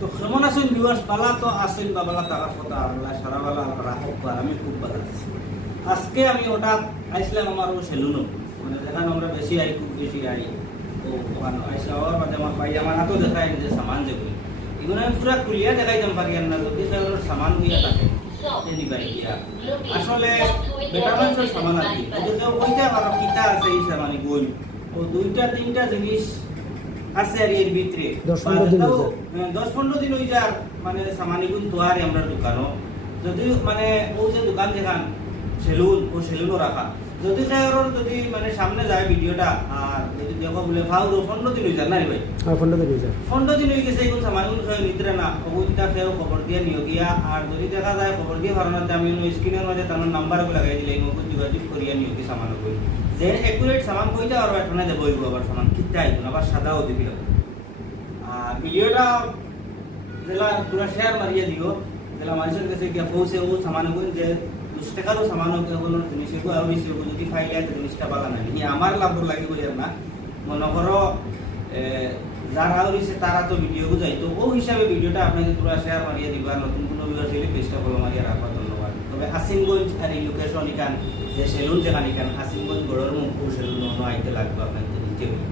তো কেমন আছেন ভিউয়ার্স? বালা তো আছেন বা বালা থাকার কথা, আল্লাহ সারা বালা রাখুক। আর আমি খুব ভালো আছি। আজকে আমি হঠাৎ আইসলাম আমার ও সেলুনও, মানে যেখানে আমরা বেশি আই, খুব বেশি আই। তো ওখানে আইসা হওয়ার বাদে আমার ভাই আমার হাতও দেখায় যে সামান যেগুলি এগুলো আমি পুরা খুলিয়া দেখাইতাম পারি আর না, যদি সেগুলোর সামান হইয়া থাকে নিবাই দিয়া। আসলে বেটা মানুষের সামান আর কি, যদি কেউ কইতে পারো কিতা আছে এই সামানি বই, ও দুইটা তিনটা জিনিস আছে আর এর ভিতরে 10-15 দিন হয়ে যার মানে সামানি গুণ তোয়ার আমরা দোকানও, যদি মানে ও যে দোকান যেখান সেলুন, ও সেলুনও রাখা, যদি কারোর যদি মানে সামনে যায় ভিডিওটা আর যদি দেখো বলে ভাউরো 15 দিন হয়ে যায় না রে ভাই, 15 দিন হয়ে যায়, 15 দিন হয়ে গেছে এগুলো সামানি গুণ খাই নিতে না, ওগুনটা কেউ খবর দিয়ে নিয়ে গিয়া। আর যদি দেখা যায় খবর দিয়ে ভাড়ানোতে আমি স্ক্রিনের মাঝে তার নাম্বারগুলো লাগাই দিলে এগুলো যোগাযোগ করিয়া নিয়ে গিয়ে সামান করি যে একুরেট সামান কইতে পারবো, এখানে দেবো আবার সামান কিনতে আইব না, আবার সাদাও দিবি। আর ভিডিওটা যেটা তোরা শেয়ার মারিয়ে দিও, যেটা মানুষের কাছে গিয়া পৌঁছে ও সামান কই যে 10 টাকারও সামান কোনো জিনিসের আর যদি ফাইলে একটা জিনিসটা পালা না নি আমার লাভ লাগে বলি না, মনে করো যারা হইছে তারা তো ভিডিও বুঝাই, তো ও হিসাবে ভিডিওটা আপনাকে তোরা শেয়ার মারিয়ে দিবা। নতুন কোনো ভিউয়ার হইলে পেজটা ফলো মারিয়ে রাখবা। ধন্যবাদ। তবে আসিমগঞ্জ আর এই লোকেশন ইকান যে সেলুন যেখানে ইকান আসিমগঞ্জ গড়ের মুখ সেলুন আইতে লাগবে আপনাকে দিতে হবে।